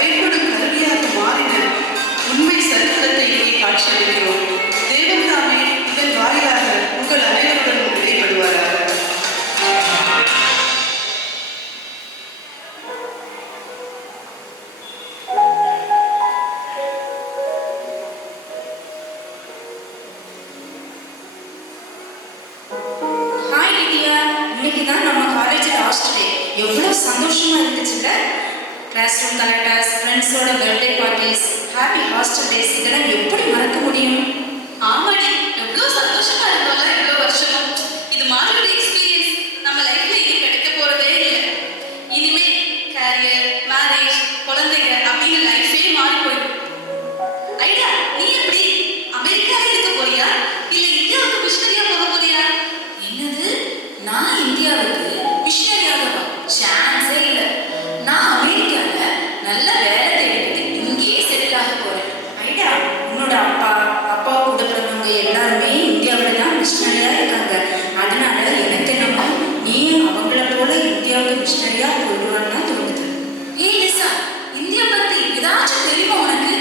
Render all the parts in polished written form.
பயன்படும் கருவியாக மாறின உண்மை சரித்திரத்தை இங்கே காட்சியளிக்கிறோம். தேவன் தாமே இதன் வாயிலாக உங்கள் அனைவருடன் இடைப்படுவாராக. எவ்வளவு சந்தோஷமா இருந்துச்சுல்ல. கிளாஸ் ரூம் கலெக்டர்ஸ், ஃப்ரெண்ட்ஸோட birthday parties, happy hostel days, இதெல்லாம் எப்படி மறக்க முடியும்? ஆமாடி, எவ்வளோ சந்தோஷமா இருந்தோம்ல இவ்வளோ வருஷம். இது மாதிரி ஒரு எக்ஸ்பீரியன்ஸ் நம்ம லைஃப்ல இனி கிடைக்க போறதே இல்லை. இனிமே கேரியர், மேரேஜ், குழந்தைங்க அப்படின்னு லைஃபே மாறி போயிடும். ஐடியா, நீ எப்படி அமெரிக்கால இருக்க போறியா இல்ல இந்தியாவுக்கு மிஷனரியா போக போறியா? என்னது, நான் இந்தியாவுக்கு மிஷனரியாகவா? சான்ஸே இல்லை. நான் அமெரிக்கால நல்ல வேலை தேடிக்கிட்டு இங்கேயே செட்டில் ஆக போறேன். ஐடியா, உன்னோட அப்பா கூட பிறந்தவங்க எல்லாருமே இந்தியாவில தான் மிஷனரியா இருக்காங்க. அதனால எனக்கு என்னமோ நீ அவங்கள போல இந்தியாவுக்கு மிஷனரியா போயிடுவான்னு தோணுது. ஏய் லிசா, இந்தியா பத்தி ஏதாச்சும் தெரியுமா உனக்கு?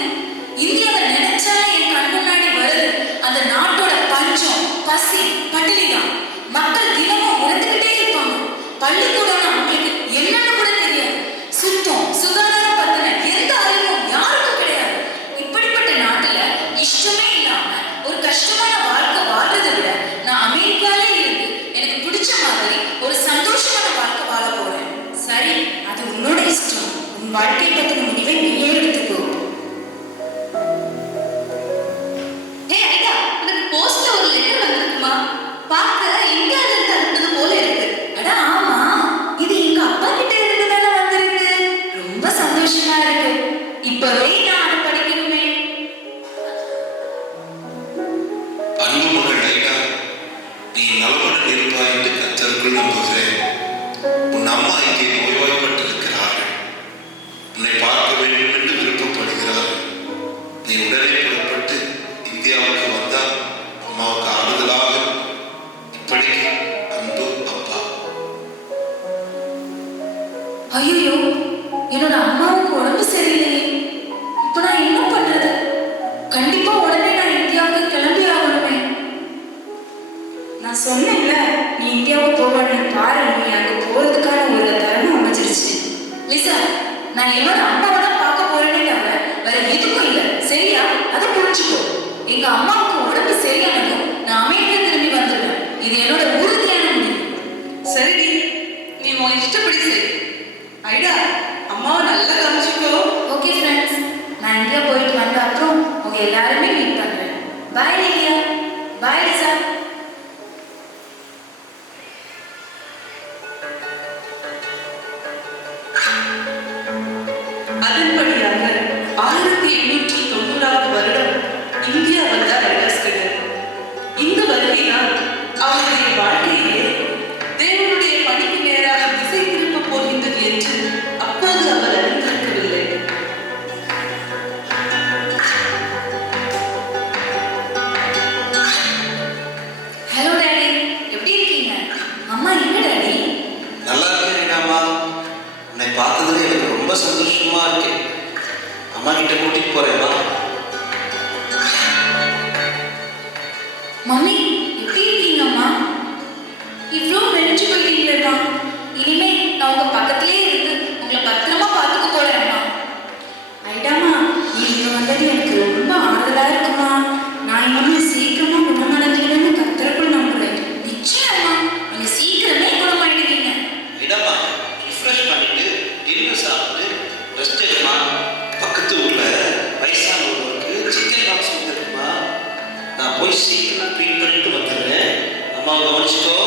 இந்தியாவை நினைச்சாலே என் கண் முன்னாடி வருது அந்த நாட்டோட பஞ்சம், பசி, பட்டினி தான். மக்கள் தினமும் உணர்ந்துகிட்டே இருப்பாங்க. பள்ளிக்கூடம் அவங்களுக்கு என்னன்னு கூட தெரியாது. சுத்தம், சுகாதாரம் பத்தின எந்த அறிவும் யாருக்கும் கிடையாது. இப்படிப்பட்ட நாட்டுல இஷ்டமே இல்லாம ஒரு கஷ்டமான வாழ்க்கை வாழ்றதை விட நான் அமெரிக்காலே இருந்து எனக்கு பிடிச்ச மாதிரி ஒரு சந்தோஷமான வாழ்க்கை வாழ போறேன். சரி, அது உன்னோட இஷ்டம். உன் வாழ்க்கை பத்தின முடிவை நீயே எடுத்துக்கோ. போஸ்ட்ல ஒரு லெட்டர் வந்திருக்குமா? பார்க்க இந்தியால இருந்து அனுப்புறது போல இருக்கு. அட ஆமா, இது எங்க அப்பா கிட்ட இருந்து தானே வந்திருக்கு. ரொம்ப சந்தோஷமா இருக்கு. இப்பவே நான் அதை படிக்கணுமே. அன்பு மகள் ஐடா, நீ நலமுடன் இருப்பாய் என்று கர்த்தருக்குள் நம்புகிறேன். உன் அம்மா இங்கே நோய்வாய்ப்பட்டிருக்கிறார்கள். உன்னை பார்க்க வேண்டும் என்று விருப்பப்படுகிறார்கள். நீ உடனே புறப்பட்டு இந்தியாவுக்கு வந்தால் அம்மாவுக்கு ஆறுதலாக. இப்படி அன்பு அப்பா. ஐயோ, என்னோட அம்மாவுக்கு உடம்பு சரியில்லையே. இப்ப நான் என்ன பண்றது? கண்டிப்பா உடனே நான் இந்தியாவுக்கு கிளம்பி ஆகணுமே. நான் சொன்னேன்ல, நீ இந்தியாவுக்கு போவான்னு பாரு. நீ அங்க போறதுக்கான ஒரு தருணம் அமைஞ்சிருச்சு. லிசா, நான் என்னோட அம்மாவை தான் பார்க்க போறேனே தவிர வேற எதுக்கும் இல்லை. சரியா? அதை புரிஞ்சுக்கோ. எங்க அம்மாவுக்கு உடம்பு சரியானதும் நான் அமெரிக்கா திரும்பி வந்துடுவேன். இது என்னோட உறுதியான முடிவு. சரிடி, நீ உன் இஷ்டப்படி செய். ஐடா, அம்மாவை நல்லா கவனிச்சுக்கோ. ஓகே ஃப்ரெண்ட்ஸ், நான் இந்தியா போயிட்டு வந்த அப்புறம் உங்க எல்லாருமே மீட் பண்றேன். பாய் லியா. பாய் லிசா. அதன்படியாக 1890 வருடம் இந்தியா வந்தார் ஐடாஸ்கர். இந்த வருகையால் அவருடைய வாழ்க்கையிலே தேவனுடைய பணிக்கு நேராக திசை திரும்ப போகின்றது என்று அப்போது அவர் அறிந்திருக்கவில்லை. ஹலோ டாடி, எப்படி இருக்கீங்க? அம்மா எங்க டாடி? நல்லா இருக்கேன் அம்மா. உன்னை பார்த்ததுல எனக்கு ரொம்ப சந்தோஷமா இருக்கு. அம்மா கிட்ட கூட்டிட்டு போறேம்மா. மம்மி எப்படி இருக்கீங்க அம்மா? இவ்வளோ மெலிஞ்சு போயிட்டீங்களேம்மா. இனிமே நான் உங்க பக்கத்திலே இருந்து உங்களை பத்திரமா பார்த்துக்க போறேன் அம்மா. ஐடாமா, நீ இங்க வந்தது எனக்கு ரொம்ப ஆறுதலா இருக்குமா. நான் இன்னும் சீக்கிரமா குணமடைஞ்சிடுவேன்னு கர்த்தருக்குள் நம்புறேன். நிச்சயமா நீங்க சீக்கிரமே குணமாயிடுவீங்க. இடமா ரிஃப்ரெஷ் பண்ணிட்டு டின்னர் சாப்பிட்டு ரெஸ்ட் எடுமா. பக்கத்து ஊர்ல வயசானவங்களுக்கு சிக்கன் பாக்ஸ் வந்துருக்குமா. நான் போய் சீக்கிரம் க்ளீன் பண்ணிட்டு வந்துடுறேன். அம்மாவை கவனிச்சுக்கோ.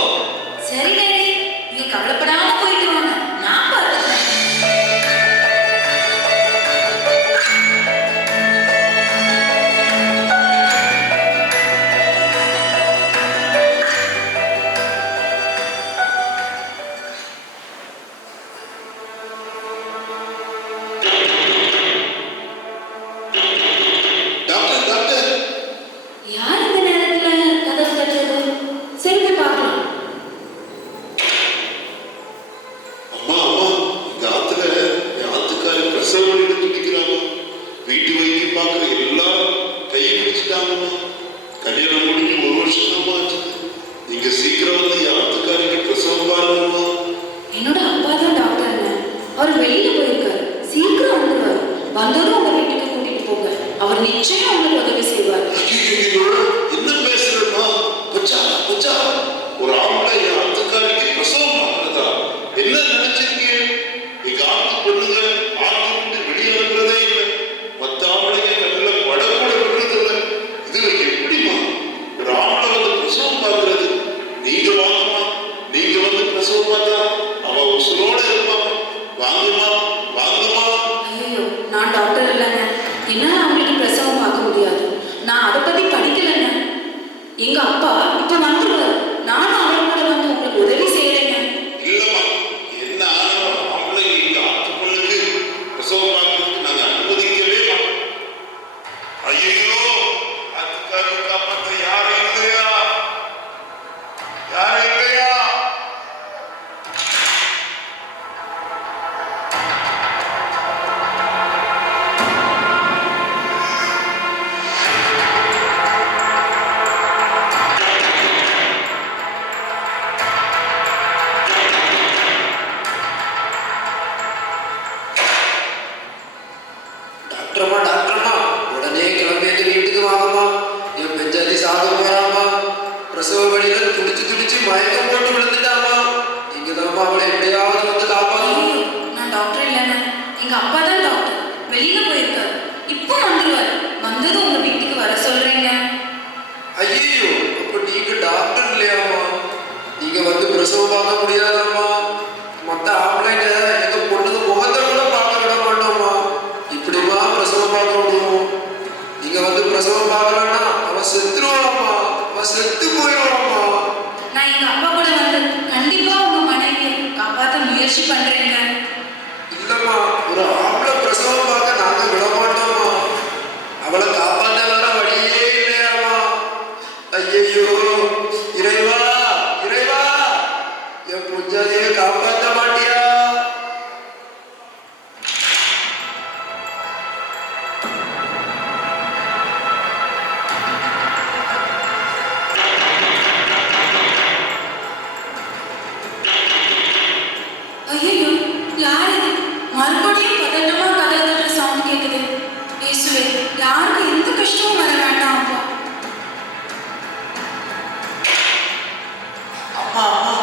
சரி டாடி, நீங்க கவலைப்படாம போயிட்டு வாங்க. நான் பார்த்துக்கிறேன். டாக்டர் டாக்டர், யார் இந்த நேரத்துல கதவு தட்டுறது? சரி போய் பார்க்கலாம். அவர் வெளியில போயிருக்காரு, சீக்கிரம் வந்துருவாரு. வந்ததும் உங்க வீட்டுக்கு கூட்டிட்டு போங்க. அவர் நிச்சயம் உங்களுக்கு உதவி செய்வார். என்ன பேசுறேன்னா கொச்சா கொச்சா ஒரு ஆம்பளை என் ஆத்துக்காரிக்கு பிரசவம் பார்க்கிறதா? என்ன நினைச்சிருக்கீங்க? எங்க ஆத்து பொண்ணுங்க ஆத்து விட்டு வெளியே அனுப்புறதே இல்லை. மத்த ஆம்பளைங்க கண்ணில் படக்கூட விடுறது இல்லை. இதுல எப்படிமா ஒரு ஆம்பளை வந்து பிரசவம் பார்க்கறது? நீங்க வாங்கம்மா, நீங்க வந்து பிரசவம் பார்த்தா அவ உசுரோட இருப்பாங்க. வாங்கம்மா வாங்கம்மா. ஐயோ, நான் டாக்டர் இல்லைங்க, என்னால அவங்களுக்கு பிரசவம் பார்க்க முடியாது. நான் அதை பத்தி படிக்கலைங்க. எங்க அப்பா இப்ப வந்துருவாரு. நானும் அவர் கூட வந்து உங்களுக்கு உதவி செய்யறேங்க. இல்லம்மா, என்ன ஆனாலும் ஆம்பளைங்க இந்த ஆத்து பொண்ணுக்கு பிரசவம் பார்க்கறதுக்கு நாங்க அனுமதிக்கவே மாட்டோம். ஐயோ, ஆத்துக்காரி காப்பாற்ற யாரும் இல்லையா? யாரும் இல்லையா? டாக்டர்மா டாக்டர்மா, உடனே கிளம்பி எங்க வீட்டுக்கு வாங்கம்மா. என் பெஞ்சாதி சாக போறாமா. பிரசவ வழியில துடிச்சு துடிச்சு மயக்கம் போட்டு விழுந்துட்டாமா. நீங்க தான்மா அவளை எப்படியாவது வந்து காப்பாத்தணும். ஐயோ, நான் டாக்டர் இல்லைங்க, எங்க அப்பா தான் டாக்டர். வெளியில போயிருக்காரு, இப்போ வந்துருவாரு. வந்ததும் உங்க வீட்டுக்கு வர சொல்றேங்க. ஐயோ, அப்ப நீங்க டாக்டர் இல்லையாமா? நீங்க வந்து பிரசவம் பார்க்க முடியாதாம்மா. மத்த ஆம்பளைங்க எங்க பொண்ணுங்க முகத்தை கூட பார்க்க விட மாட்டோம்மா. இப்படிமா பிரசவம் பார்க்க முடியும்? நீங்க வந்து பிரசவம் பார்க்கலன்னா அவன் செத்துருவாம்மா. அவன் செத்து போயிடுவாம்மா. நான் எங்க அப்பா கூட வந்து கண்டிப்பா உங்க மனைவியை காப்பாத்த முயற்சி பண்றேங்க. இல்லம்மா, ஒரு ஆம்பளை பிரசவம் பார்க்க நாங்க விட மாட்டோம்மா. அவளை காப்பாற்ற வர வழியே இல்லையாமா. ஐயோ, இறைவா இறைவா, என் புஞ்சாதியை காப்பாற்ற மாட்டியா? ஐயோ, யார் இது? மறுபடியும் பதட்டமா கதை தட்டுற சவுண்ட் கேக்குது. இயேசுவே, யாருக்கு எந்த கஷ்டமும் வர வேண்டாம் அப்பா. அம்மா அம்மா,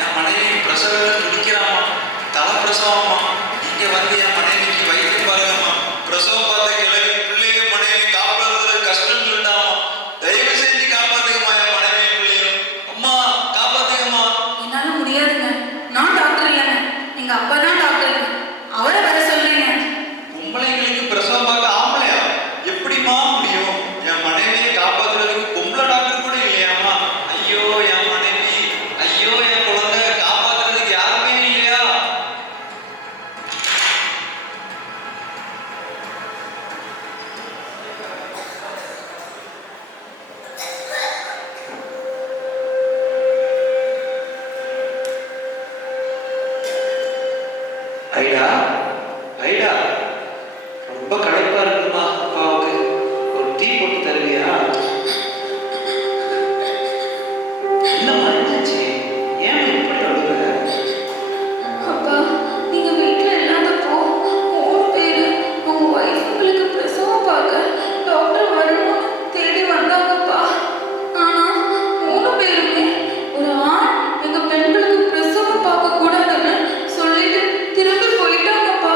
என் மனைவி பிரசவத்தில் துடிக்கிறாம்மா. தலை பிரசவம்மா. இங்க வந்து என் மனைவிக்கு வைத்தியம் பாருங்கம்மா. பிரசவம் பார்த்த கிழவி பிள்ளைய மனைவி காப்பாற்றுறது கஷ்டம் சொல்லிட்டாமா. தயவு செஞ்சு காப்பாத்துக்கம்மா என் மனைவி பிள்ளையும். அம்மா காப்பாத்துக்கம்மா. என்னால முடியாதுங்க, நான் டாக்டர் இல்லைங்க, எங்க அப்பா தான் டாக்டர். அவரை வர சொல்றீங்க. பொம்பளைங்களுக்கு பிரசவம் பார்க்க ஆம்பளையா? எப்படிம்மா முடியும்? என் மனைவியை காப்பாத்துறதுக்கு பொம்பளை டாக்டர் கூட இல்லையாம்மா. ஐயோ என் மனைவி, ஐயோ என் குழந்தை, காப்பாத்துறதுக்கு யாருமே இல்லையா? ஐடா ஐடா, ரொம்ப களைப்பா இருக்குமா அப்பாவுக்கு? ஒரு டீ போட்டு தருவியா? என்னம்மா இருந்துச்சு? ஏன் இப்படி அழுகுற? அப்பா, நீங்க வீட்டுல இல்லாதப்போ 3 பேரு உங்க ஒய்ஃபுங்களுக்கு பிரசவம் பார்க்க டாக்டர் வரணும்னு தேடி வந்தாங்கப்பா. ஆனா 3 பேருமே ஒரு ஆண் எங்க பெண்களுக்கு பிரசவம் பார்க்க கூடாதுன்னு சொல்லிட்டு திரும்பி போயிட்டாங்கப்பா.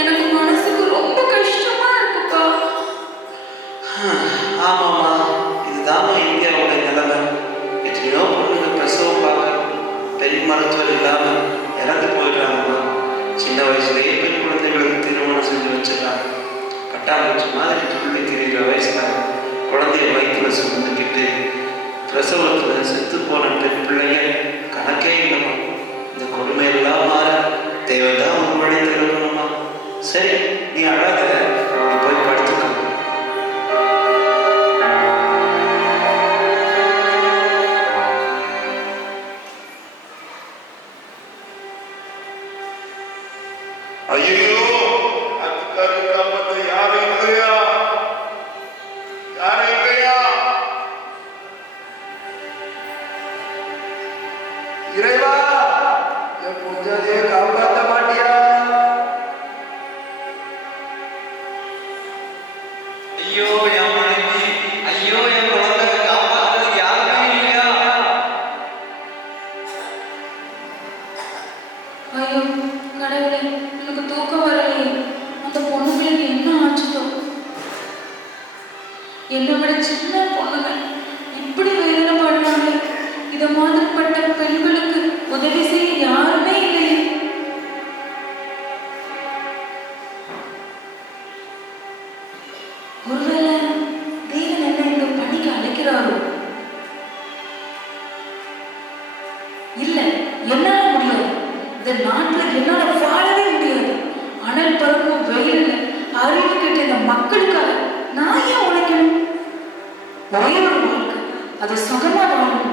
எனக்கு மனசுக்கு ரொம்ப கஷ்டமா இருக்குப்பா. ஆமாம்மா, இதுதாம்மா இந்தியாவோட நிலைமை. எத்தனையோ பொண்ணுங்க பிரசவம் பார்க்க பெண் மருத்துவர் இல்லாம இறந்து போயிடுறாங்கம்மா. சின்ன வயசுலேயே பெண் குழந்தைகளுக்கு திருமணம் செஞ்சு வச்சிடறாங்க. பட்டாம்பூச்சி மாதிரி துள்ளி திரிகிற வயசுல குழந்தைய வயிற்றுல சுமந்துக்கிட்டு பிரசவத்துல செத்து போன பெண் பிள்ளைங்க கணக்கே இல்லைம்மா. இந்த கொடுமையெல்லாம் மாற தேவைதான் ஒரு வழி திறக்கணுமா. சரி, நீ அழாத, நீ போய் படுத்துக்க. ஐயோ, ஆத்துக்காரி காப்பாற்ற யாரும் இல்லையா? யாரும் இல்லையா? இறைவா, என் புஞ்சாதியை காப்பாற்ற மாட்டியா? ஐயோ என் மனைவி, ஐயோ என் குழந்தை, காப்பாத்துறதுக்கு யாருமே இல்லையா? ஐயோ கடவுளே, எனக்கு தூக்கம் வரலையே. அந்த பொண்ணுங்களுக்கு என்ன ஆச்சுதோ? என்னை விட சின்ன பொண்ணுங்க இப்படி வேதனைப்படுறாங்க. இத மாதிரிப்பட்ட பெண்களுக்கு உதவி செய்ய யாருமே இல்லையே. ஒருவேளை தேவன் என்ன இந்த பணிக்கு அழைக்கிறாரோ? இல்ல, என்னால முடியாது. இந்த நாட்டுல என்னால வாழவே முடியாது. அனல் பறக்கும் வெயில்ல அறிவு கிட்ட இந்த மக்களுக்காக நான் ஏன் உழைக்கணும்? ஒரே ஒரு வாழ்க்கை, அது சுகமா வாழணும்.